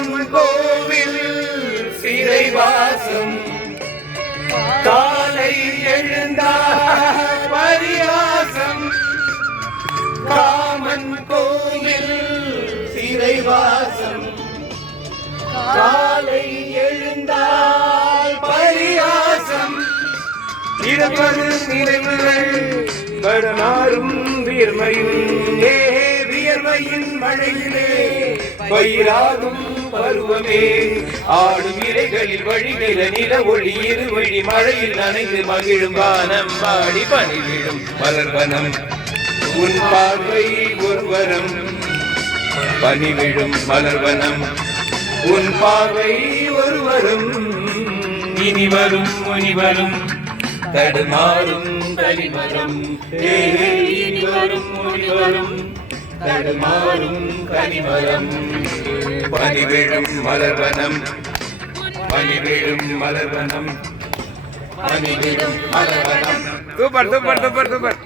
Common கோவில் சிறைவாசம் காலை எழுந்தார் பரியாசம் காமன் கோவில் சிறைவாசம் காலை எழுந்தால் பரியாசம் இருப்பது நினைவுகள் கடனாரும் வியர்மையும் வியர்மையின் மழையிலே பயிராகும் பருவமே ஆடும் இலைகளில் வழிகிற நில ஒளி இருவழி மழையில் நனைந்து மகிழும் வானம் பாடி பணிவிடும் மலர்வனம் உன் பார்வை ஒருவரம் பணிவிடும் மலர்வனம் உன் பார்வை ஒருவரும் இனிவரும் முனிவரும் தடுமாறும் கனிமரம் இனிவரும் முனிவரும் தடுமாறும் கனிமரம் பணிவிடும் மலர்வனம் பணிவிடும் மலர்வனம் பணிவிடும் மலர்வனம். Super super super super.